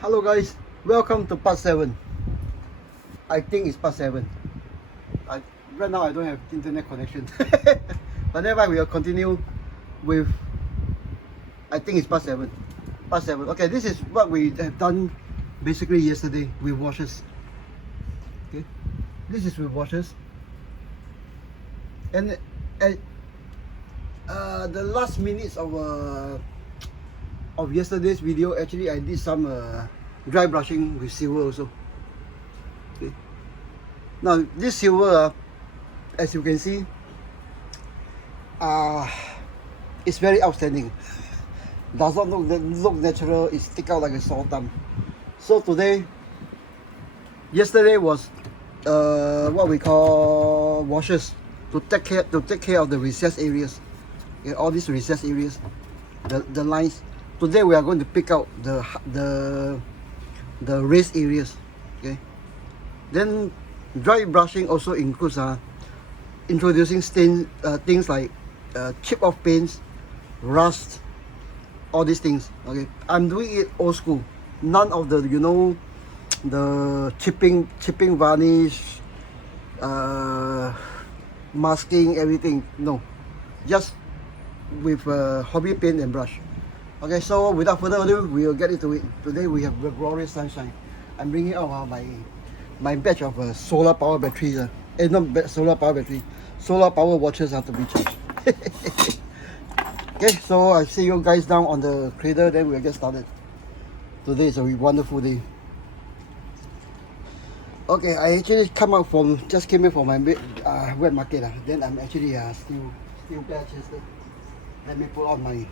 Hello guys, welcome to part 7. I think it's part 7. Right now I don't have internet connection. But never mind, we will continue with, I think it's part 7. Part 7. Okay, this is what we have done basically yesterday with washers. Okay, this is with washers. And the last minutes of yesterday's video, actually I did some dry brushing with silver also. Okay. Now this silver, as you can see, it's very outstanding. Does not look natural. It stick out like a sore thumb. So yesterday was what we call washers to take care of the recess areas. Okay, all these recess areas, the lines. Today we are going to pick out the raised areas. Okay. Then dry brushing also includes introducing things like chip off paints, rust, all these things. Okay, I'm doing it old school. None of the the chipping varnish, masking everything. No, just with hobby paint and brush. Okay, so without further ado, we will get into it. Today we have the glorious sunshine. I'm bringing out my batch of solar power batteries. Not solar power battery, solar power watches have to be charged. Okay, so I see you guys down on the cradle, then we'll get started. Today is a wonderful day. Okay, I actually just came in from my wet market. Then I'm actually still bare chested. Let me put on my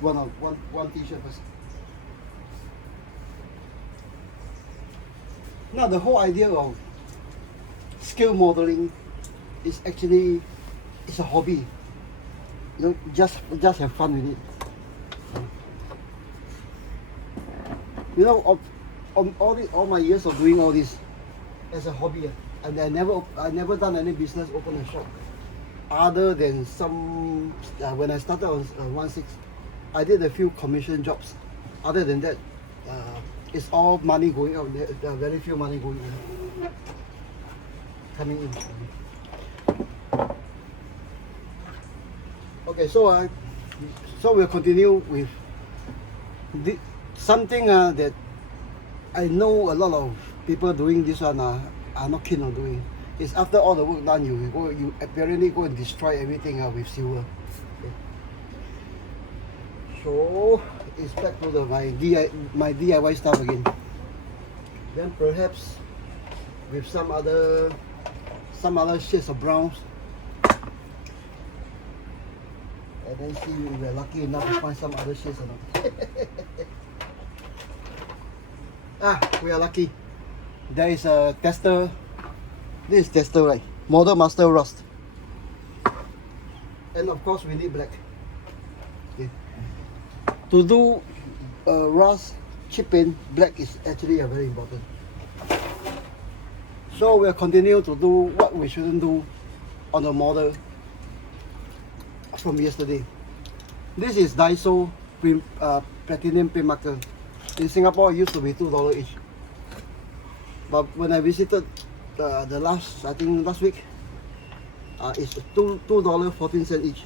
one t-shirt first. Now the whole idea of scale modeling is actually a hobby. Just have fun with it. All my years of doing all this as a hobby, and I never done any business, open a shop, other than some when I started on 1.6, I did a few commission jobs. Other than that, it's all money going out. There are very few money going in, coming in. Okay, so we'll continue with something that I know a lot of people doing this one are not keen on doing. Is after all the work done, you apparently go and destroy everything with silver. Okay. So it's back to my DIY stuff again. Then perhaps with some other shades of browns. And then see if we're lucky enough to find some other shades or not. We are lucky. There is a tester. This is tester, right? Model Master Rust. And of course we need black. Okay. To do rust chipping, black is actually very important. So we'll continue to do what we shouldn't do on the model from yesterday. This is Daiso platinum paint marker. In Singapore, it used to be $2 each. But when I visited last week, it's $2.14 each.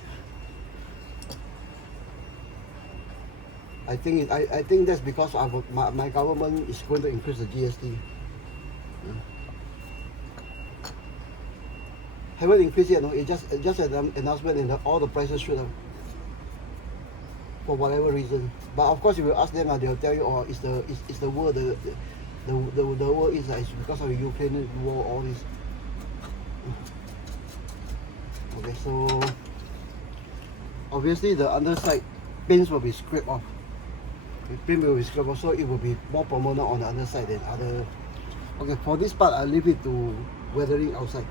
I think that's because my government is going to increase the GST. Haven't increased yet, no. It's just an announcement, and all the prices shoot up for whatever reason. But of course, if you ask them, they'll tell you, "Oh, it's the world the world is it's because of the Ukraine war, all this." Okay, so obviously the underside paints will be scraped off. The paint will be scraped off, so it will be more prominent on the underside than other. Okay, for this part, I leave it to weathering outside.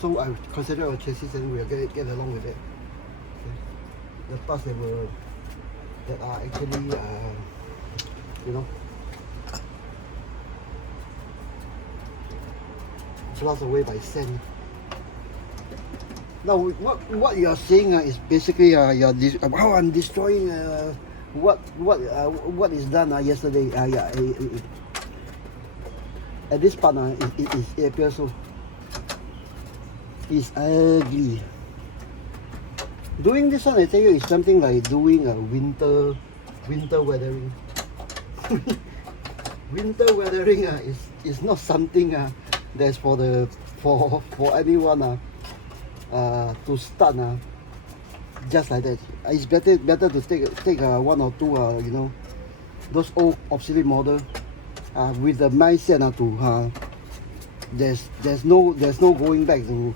So I consider our chassis, and we'll get along with it. Okay. The parts that are actually flushed away by sand. Now what you are seeing is basically how I'm destroying what is done yesterday. Yeah, at this part it appears so. It's ugly. Doing this one, I tell you, is something like doing a winter weathering. Winter weathering is not something that's for anyone to start just like that. It's better to take one or two you know, those old obsolete model with the mindset to there's no going back to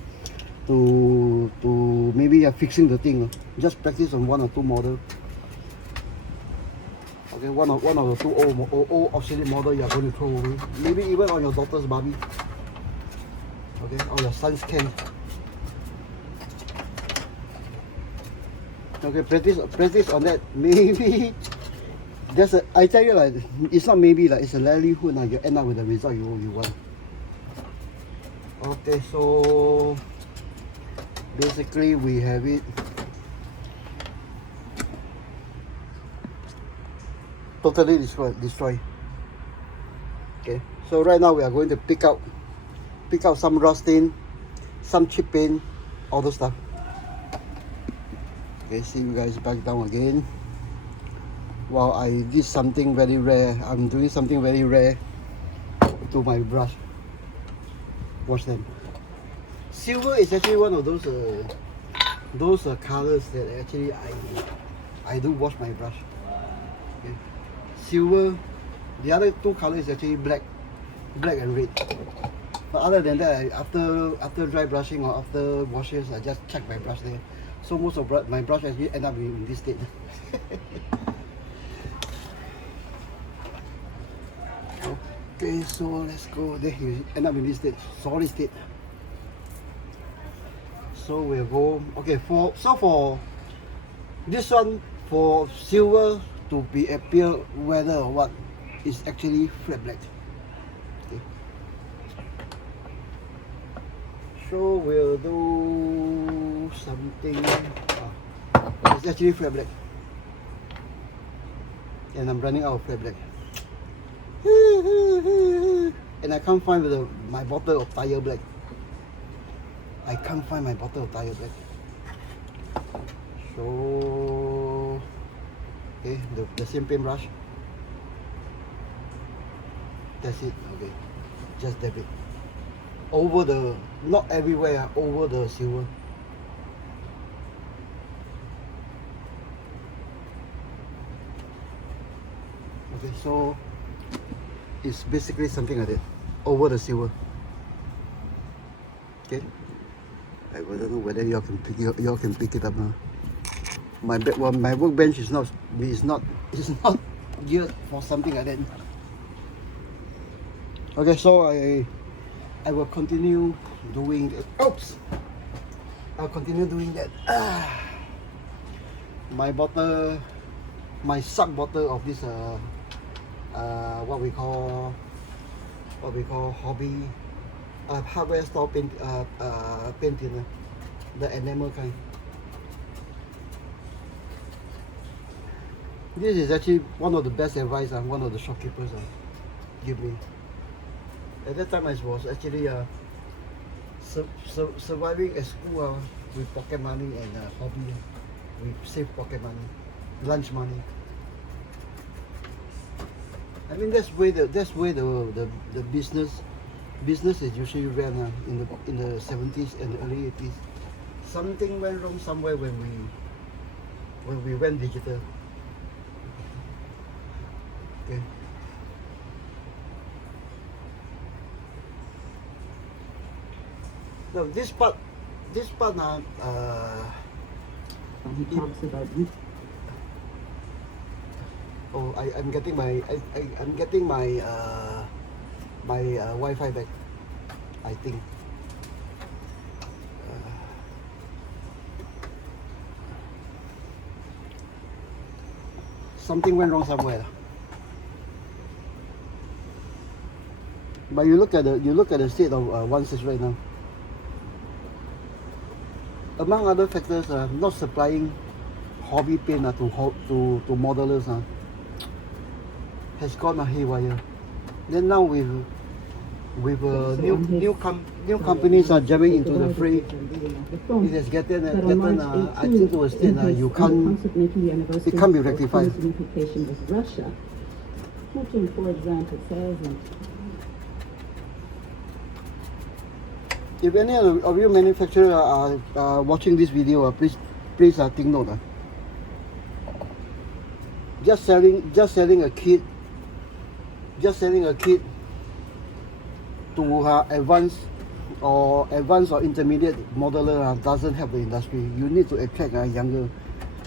maybe fixing the thing. Just practice on one or two model. Okay, one of the two old obsolete model you are going to throw away. Maybe even on your daughter's Barbie. Okay, or your son's can. Okay, practice on that. Maybe I tell you, like, it's not maybe, like, it's a likelihood you end up with the result you want. Okay, so basically we have it totally destroy. Okay, so right now we are going to pick out some rust stain, some chip paint, all those stuff. Okay, see you guys back down again. Wow, I did something very rare. I'm doing something very rare to my brush. Watch them. Silver is actually one of those colors that actually I do wash my brush. Okay. Silver, the other two colors is actually black and red. But other than that, after dry brushing or after washes, I just check my brush there. So most of my brush actually end up in this state. Okay, so let's go. There you end up in this state, solid state. So we'll go. Okay, for this one, for silver to be appear whether or what is actually flat black. Okay. So we'll do something. It's actually flat black, and I'm running out of flat black. And I can't find my bottle of tire black. I can't find my bottle of tire black. So, okay, the same paintbrush. That's it. Okay, just dab it over the, not everywhere, over the silver. Okay, so it's basically something like that, over the silver. Okay, I don't know whether y'all can pick it up now. My workbench is not geared for something like that. Okay, so I will continue doing it. Oops, I'll continue doing that. My bottle, my sub bottle of this what we call hobby hardware store painting, the enamel kind. This is actually one of the best advice one of the shopkeepers give me. At that time I was actually surviving at school with pocket money and hobby. We save pocket money, lunch money. I mean, that's where the business is usually ran in the 70s and the early 80s. Something went wrong somewhere when we went digital. Okay. Now this part now he talks about you. Oh, I'm getting my my Wi-Fi back, I think. Something went wrong somewhere. But you look at the state of 1.6 right now. Among other factors, not supplying hobby paint to modelers has gone haywire. Then now with new companies are jumping into the fray, it has gotten I think to a state you can't, it can't be rectified. Putin, for example, says that if any of you manufacturers are watching this video, please take note. Just selling a kit to advanced or intermediate modeler doesn't help the industry. You need to attract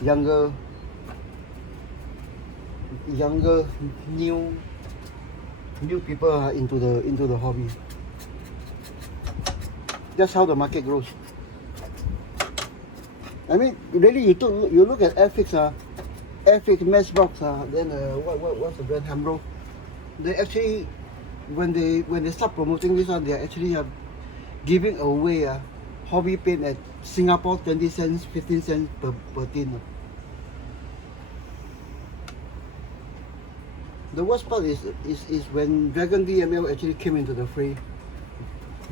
younger new people into the hobby. That's how the market grows. I mean, really, you look at Airfix, Matchbox, then what's the brand, Hambro? They actually, when they start promoting this one, they are actually giving away hobby paint at Singapore 20 cents, 15 cents per tin. The worst part is when Dragon DML actually came into the fray.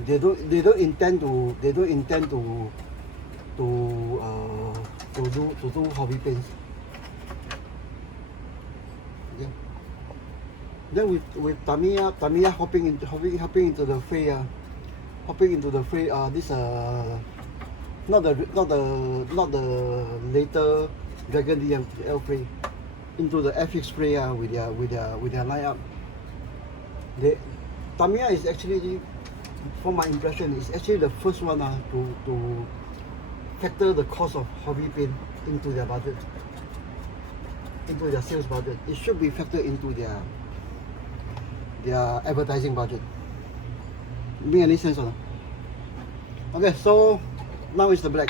They don't intend to do hobby paints. Yeah. Then with Tamiya hopping into the fray, this not the later Dragon DML fray, into the FX spray with their lineup. Tamiya is actually, from my impression, is actually the first one to factor the cost of hobby paint into their budget, into their sales budget. It should be factored into their advertising budget. Make any sense or not? Okay, so now it's the black.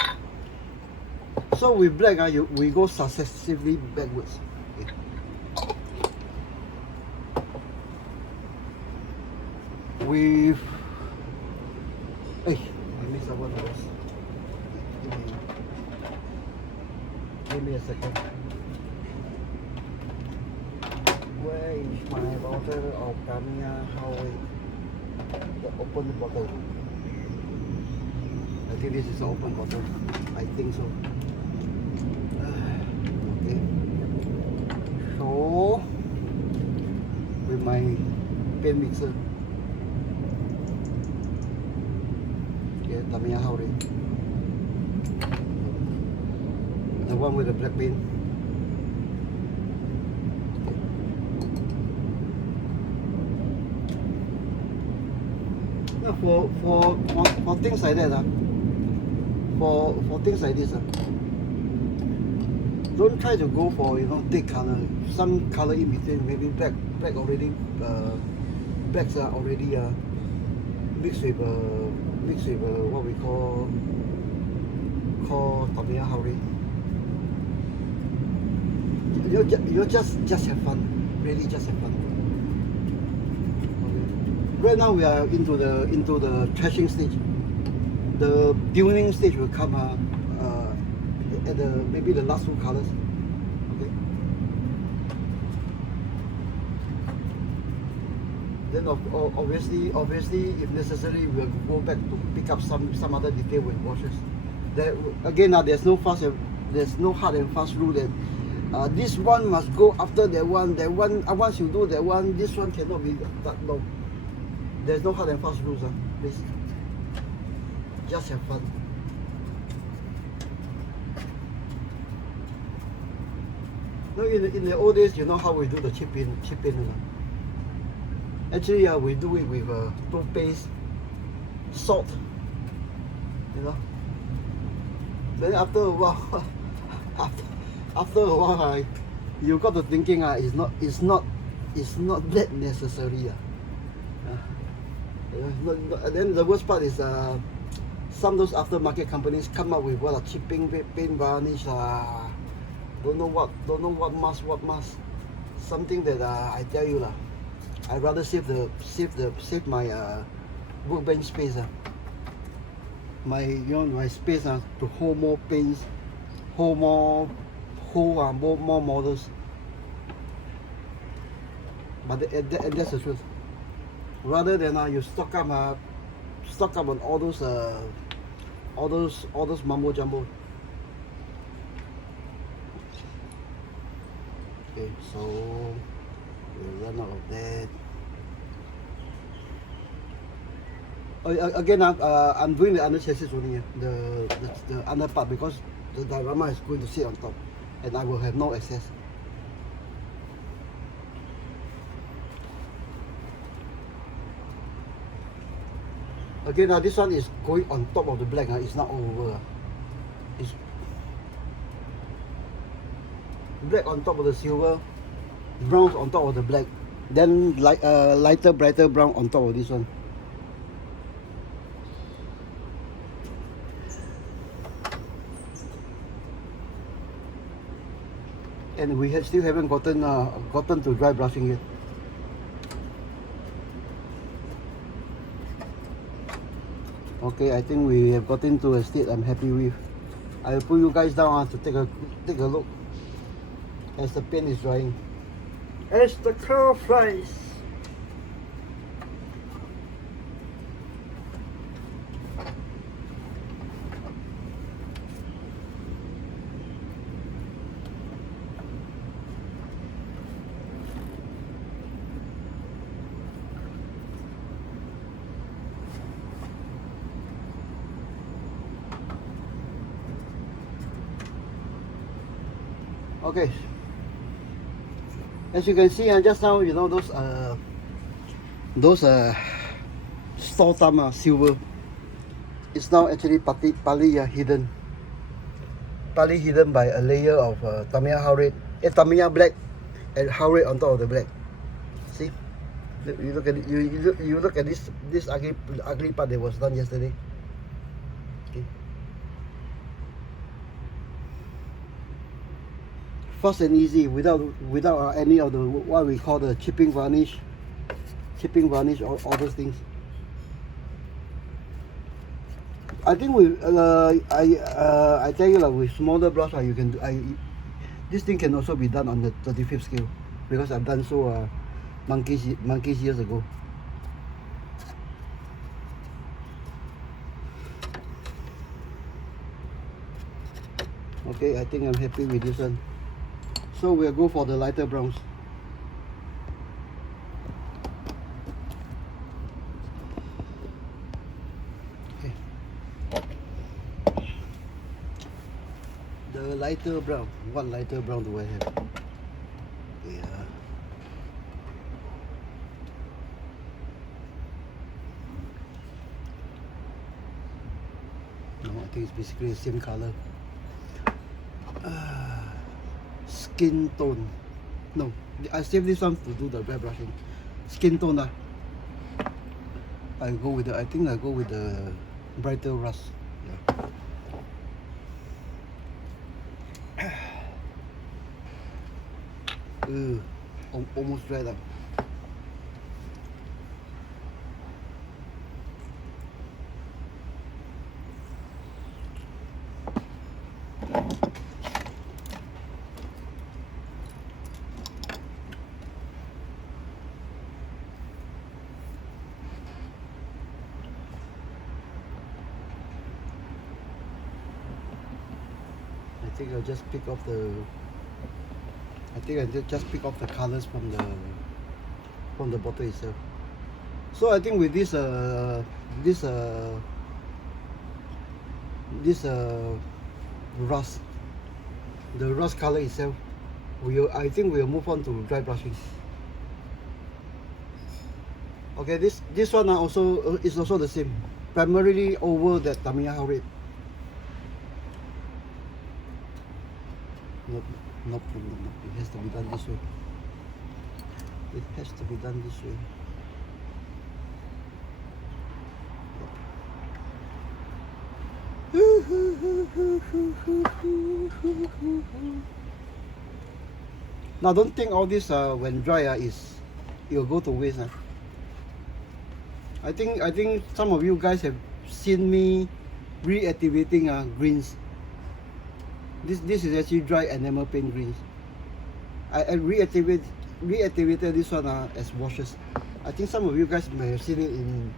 So with black, we go successively backwards. Okay. With I missed out one of those. Give me a second. Where is my bottle of Tamiya? The open bottle. I think this is an open bottle. I think so. Okay. So with my paint mixer. Okay, Tamiya Howry. The one with the black paint. For things like that, for things like this, don't try to go for thick color. Some color in between, maybe black already. Blacks are already mixed with what we call Tamiya Howry. You just have fun, really just have fun. Okay. Right now we are into the trashing stage. The tuning stage will come at maybe the last two colors. Okay. Then obviously, if necessary, we'll go back to pick up some other detail with washes. Again, there's no hard and fast rule that this one must go after that one. Once you do that one, this one cannot be that low. There's no hard and fast rules, please. Just have fun. Now in the old days, you know how we do the chip in. Actually, we do it with toothpaste, salt. Then after a while, you got to thinking it's not that necessary. Then the worst part is some of those aftermarket companies come up with chipping paint varnish, don't know what mask, something that I tell you I'd rather save my workbench space, my space to hold more paints, hold whole more models. But that's the truth. Rather than you stock up on all those mumbo jumbo. Okay, so we run out of that. Again, I'm doing the under chassis only, the under part, because the diorama is going to sit on top, and I will have no access. Again, this one is going on top of the black. It's not over. It's black on top of the silver, brown on top of the black, then lighter, brighter brown on top of this one. And we still haven't gotten to dry brushing yet. Okay, I think we have gotten to a state I'm happy with. I'll put you guys down to take a look as the paint is drying. As the crow flies. Okay, as you can see, just now, you know, those store time silver is now actually partly hidden by a layer of Tamiya black and Howrite on top of the black. See, you look at it, you look at this ugly part that was done yesterday. Okay. Fast and easy, without any of the what we call the chipping varnish, all those things. I think I tell you, like, with smaller brush, you can do. This thing can also be done on the 35th scale, because I've done so monkeys years ago. Okay, I think I'm happy with this one. So we'll go for the lighter browns. Okay. The lighter brown. What lighter brown do I have? Yeah. No, I think it's basically the same color. Skin tone. No, I save this one to do the dry brushing. Skin tone. I go with the brighter rust. Yeah. Almost dried up. I think I'll just pick off the colors from the bottle itself. So I think with this rust, the rust color itself, I think we'll move on to dry brushing. Okay, this one also is also the same, primarily over that Tamiya Howrite. Nope. It has to be done this way. It has to be done this way. Now don't think all this when dry it'll go to waste. I think some of you guys have seen me reactivating greens. This is actually dry enamel paint greens. I reactivated this one as washes. I think some of you guys may have seen it in,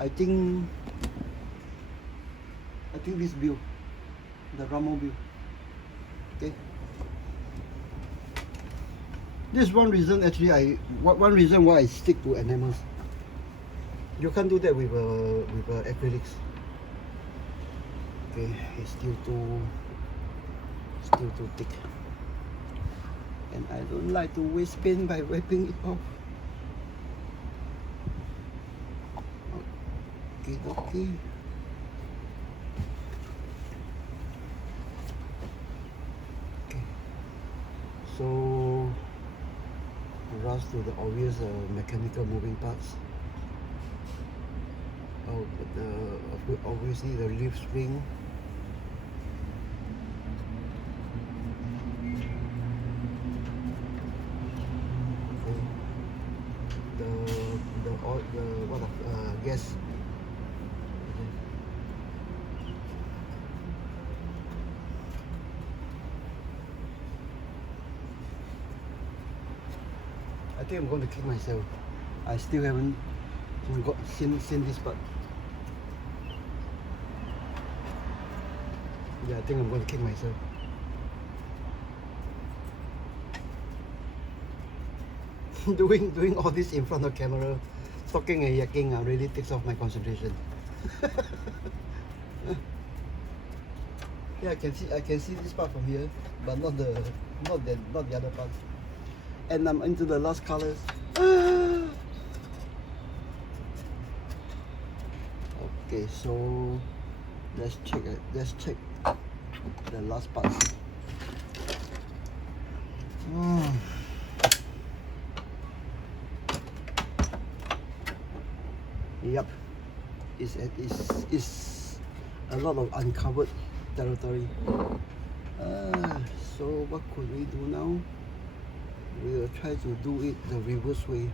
I think this bill, the Ramo bill. Okay. This is one reason actually one reason why I stick to enamels. You can't do that with acrylics. Okay, it's still too thick, and I don't like to waste paint by wiping it off. Okay. So rush to the obvious mechanical moving parts. Oh, but obviously the leaf spring. The gas. I think I'm going to kick myself. I still haven't seen this part. Yeah, I think I'm going to kick myself. doing all this in front of camera, talking and yakking really takes off my concentration. Yeah, I can see this part from here, but not the other part. And I'm into the last colors. Okay, so let's check the last parts. Yep, it's a lot of uncovered territory. So what could we do now? We will try to do it the reverse way.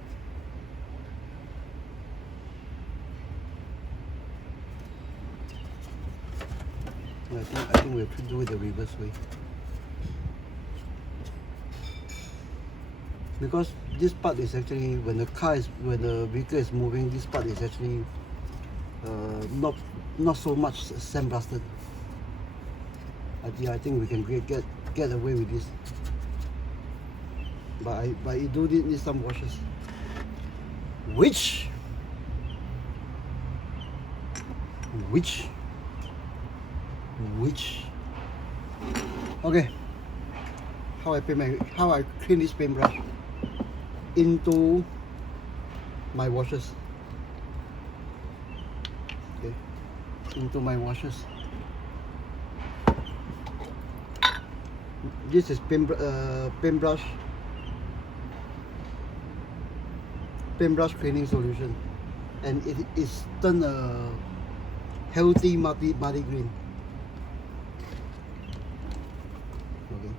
I think we'll do it the reverse way. Because this part is actually, when the vehicle is moving, this part is actually not so much sandblasted. I think we can get away with this. But you do need some washes. Which okay, how I clean this paintbrush into my washes. Okay, into my washes. This is paintbrush cleaning solution, and it is turned a healthy muddy green. Okay,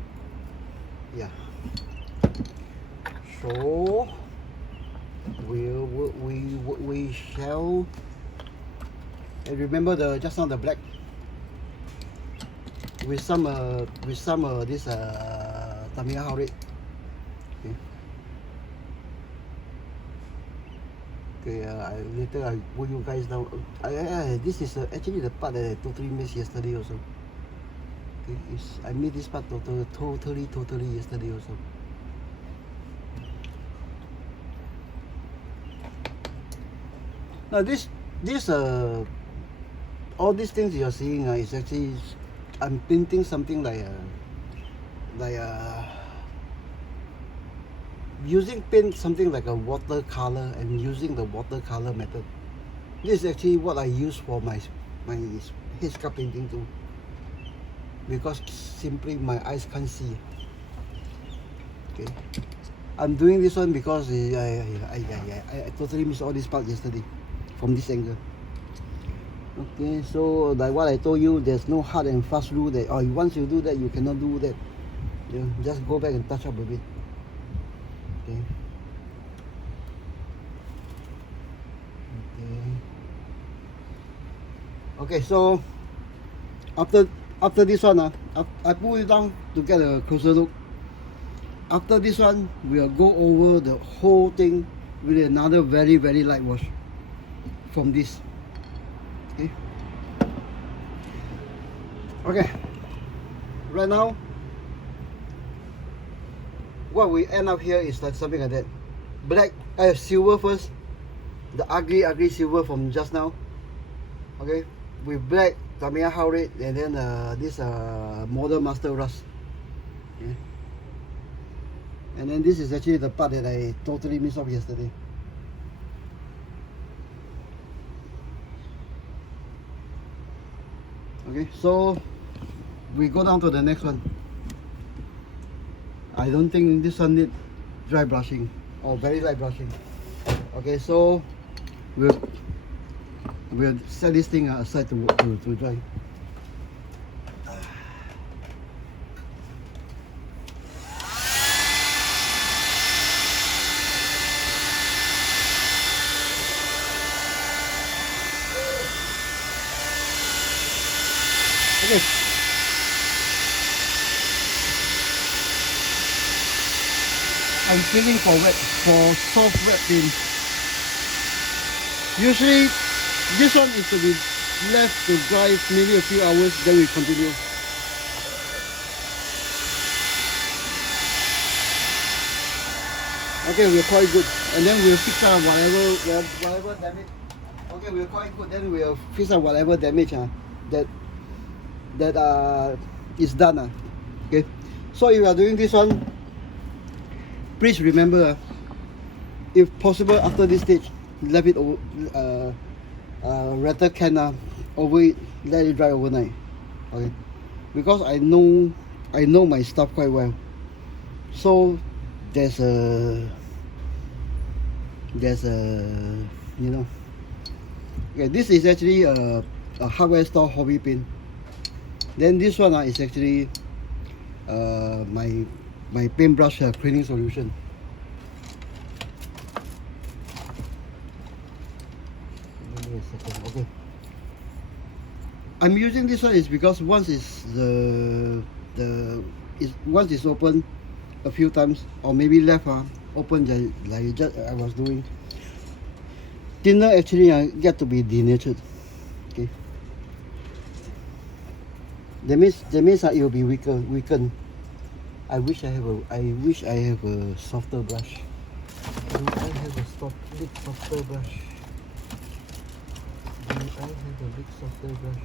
yeah. So we shall, and remember just now the black with some this Tamiya red. Okay, later I put you guys down. This is actually the part that I totally missed yesterday also. Okay, I made this part totally yesterday also. Now this all these things you're seeing is actually, I'm painting something like using paint something like a watercolor, and using the watercolor method. This is actually what I use for my headscarf painting too, because simply my eyes can't see. Okay, I'm doing this one because I totally missed all this part yesterday from this angle. Okay, so like what I told you, there's no hard and fast rule that once you do that you cannot do that. You just go back and touch up a bit. Okay. Okay, so after after this one, I pull it down to get a closer look. After this one, we'll go over the whole thing with another very light wash from this. Okay. Okay. Right now, what we end up here is like something like that. Black, silver first. The ugly silver from just now. Okay, with black Tamiya How Red, and then this Model Master Rust. Okay. And then this is actually the part that I totally missed off yesterday. Okay, so we go down to the next one. I don't think this one need dry brushing or very light brushing. Okay, so we'll set this thing aside to dry. Okay. I'm feeling for soft wet paint. Usually this one is to be left to dry maybe a few hours, then we continue. Okay, we're quite good. And then we'll fix up whatever damage. Okay, we're quite good. Then we'll fix up whatever damage that is done. Okay, so if you are doing this one, please remember, if possible, after this stage, let it over, rattle can over it, let it dry overnight. Okay, because I know my stuff quite well. So there's a you know. Okay, this is actually a hardware store hobby pin. Then this one is actually my paintbrush cleaning solution. Give me a second. Okay. I'm using this one is because once it's once it's open a few times, or maybe left open like just I was doing, thinner actually get to be denatured. Okay. That means it will be weakened. I wish I have a softer brush. Do I have a big softer brush? Do I have a big softer brush?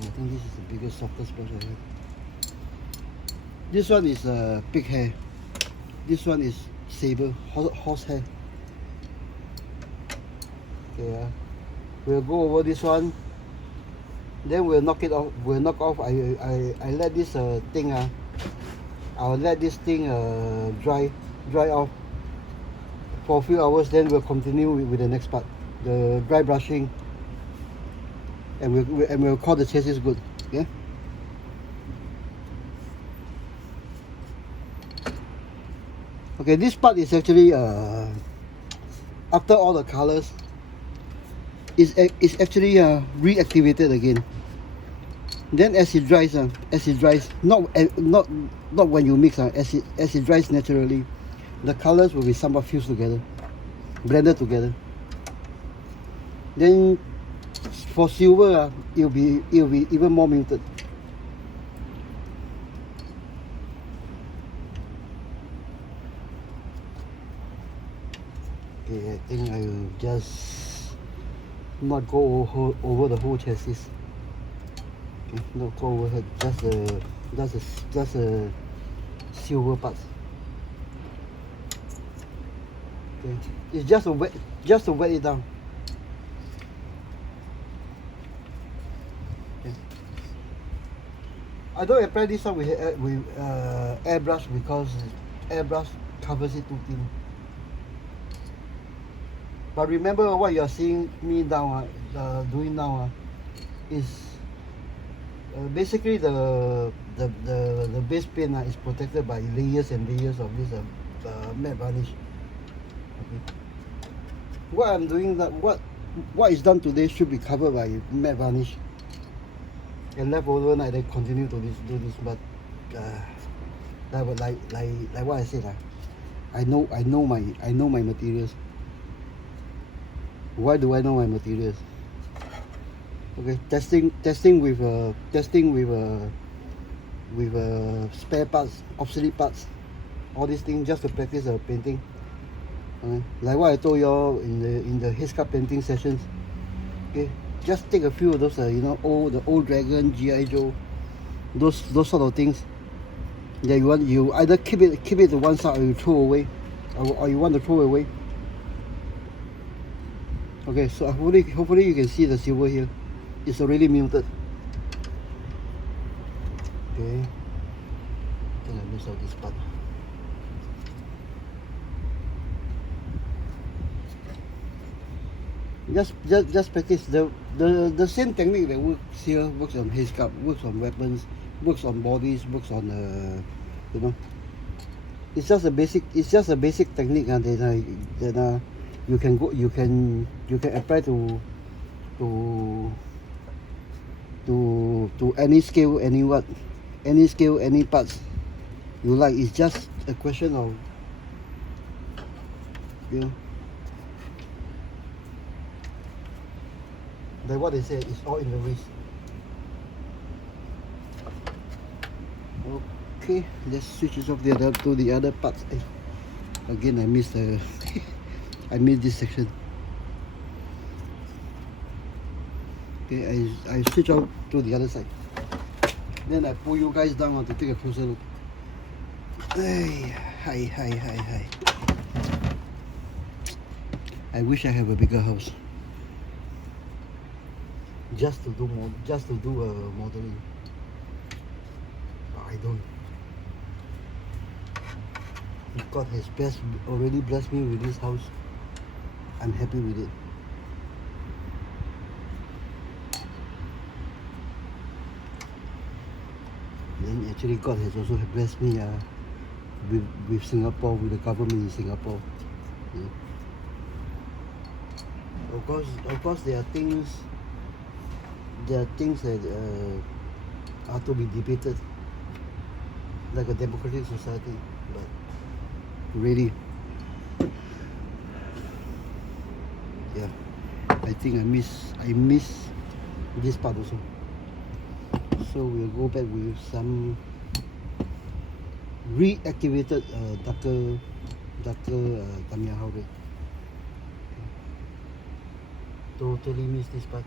I think this is the biggest, softest brush I have. This one is pig hair. This one is saber, horse hair. Okay, we'll go over this one. Then we'll knock it off. We'll knock off. I let this thing I'll let this thing dry off for a few hours. Then we'll continue with the next part, the dry brushing, and we'll call the chassis good. Yeah. Okay, this part is actually after all the colors, is actually reactivated again. Then as it dries, not when you mix, as it dries naturally, the colors will be somewhat fused together, blended together. Then for silver, it'll be even more muted. Okay, I think I will just not go over the whole chassis. Okay, not go over just the silver parts. Okay, it's just to wet it down. Okay. I don't apply this one with airbrush because airbrush covers it too thin. But remember, what you are seeing me doing now is basically the base paint is protected by layers and layers of this matte varnish. Okay. What I'm doing, what is done today should be covered by matte varnish. and left overnight they continue to do this, but like what I said, I know my materials. Why do I know my materials? Okay, testing with spare parts, obsolete parts, all these things just to practice painting. Okay, like what I told you all in the headscarf painting sessions. Okay, just take a few of those the old Dragon, GI Joe, those sort of things. Yeah, you either keep it to one side or you throw away, or you want to throw away. Okay, so hopefully you can see the silver here. It's already muted. Okay, I think I missed out this part. Just practice the same technique that works here, works on headscarf, works on weapons, works on bodies, works on it's just a basic technique that you can apply to any scale, any parts you like. It's just a question of like what they say, it's all in the wrist. Okay, let's switch it off to the other parts. Again, I missed I missed this section. Okay, I switch off to the other side. Then I pull you guys down to take a closer look. Hi. I wish I have a bigger house. Just to do modeling. But I don't. God has already blessed me with this house. I'm happy with it. Then actually God has also blessed me with Singapore, with the government in Singapore. Yeah. Of course there are things that are to be debated, like a democratic society, but really, yeah, I think I miss this part also. So we'll go back with some reactivated darker Tamiya red. Totally miss this part.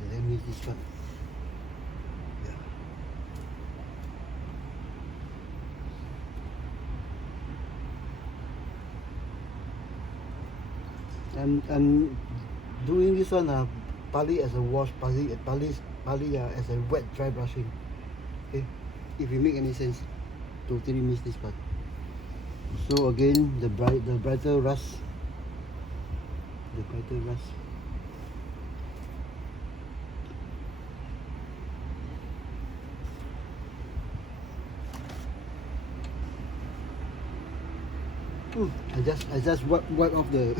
Did I miss this part? Yeah. I'm doing this one partly as a wash, partly as a wet dry brushing. Okay, if it make any sense. Totally miss this part. So again, the brighter rust. I just wipe off the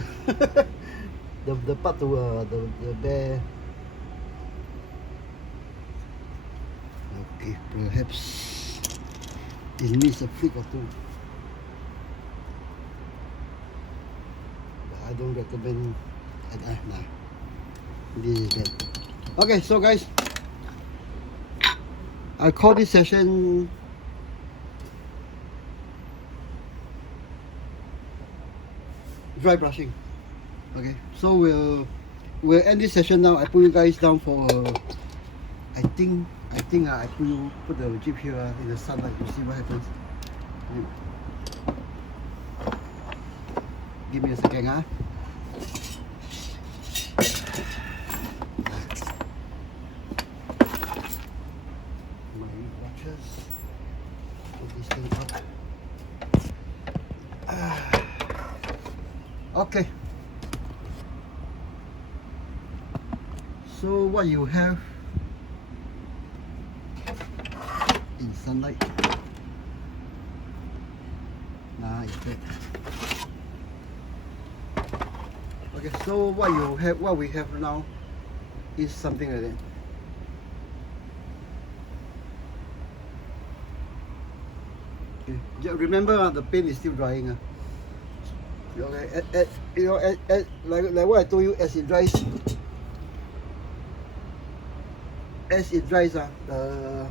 the part to the bare. Okay, perhaps it needs a flick or two. But I don't recommend. Nah, this is bad. Okay, so guys, I call this session dry brushing. Okay, so we'll end this session now. I put you guys down for I think I put the Jeep here in the sunlight to see what happens. Give me a second, My watches. Put this thing up. Okay. So what you have in sunlight. Nah, it's dead. Okay, so what we have now is something like that. Okay. Remember, the paint is still drying. Okay, like what I told you, as it dries, the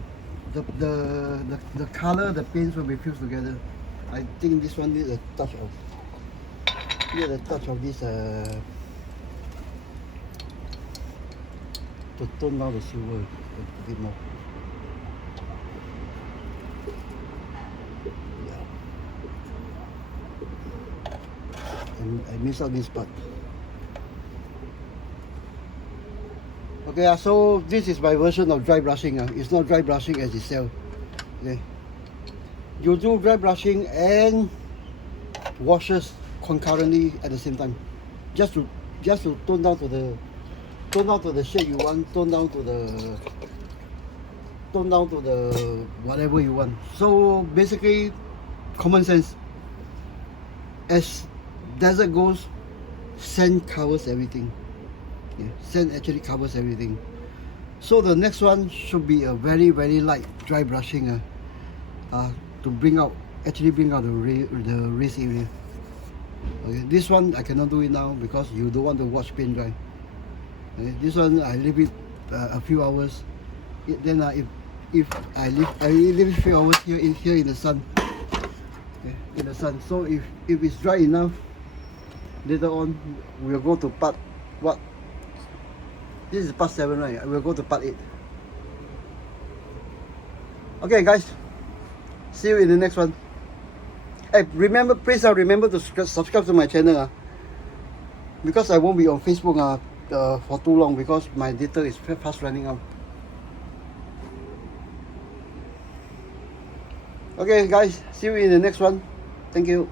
color, the paints will be fused together. I think this one needs a touch of this to tone down the silver a bit more. And I miss out this part. Okay, so this is my version of dry brushing. It's not dry brushing as itself. Okay, you do dry brushing and washes concurrently at the same time, just to tone down to the shade you want, tone down to the whatever you want. So basically, common sense. As desert goes, sand covers everything. Yeah, sand actually covers everything. So the next one should be a very light dry brushing to bring out the raised area. Okay, this one I cannot do it now because you don't want to watch paint dry. Okay, this one I leave it a few hours. Then if I leave it a few hours here in the sun. Okay, in the sun. So if it's dry enough, later on we'll go to part what? This is part 7, right? We'll go to part 8. Okay, guys. See you in the next one. Hey, please remember to subscribe to my channel. Because I won't be on Facebook for too long because my data is fast running out. Okay, guys. See you in the next one. Thank you.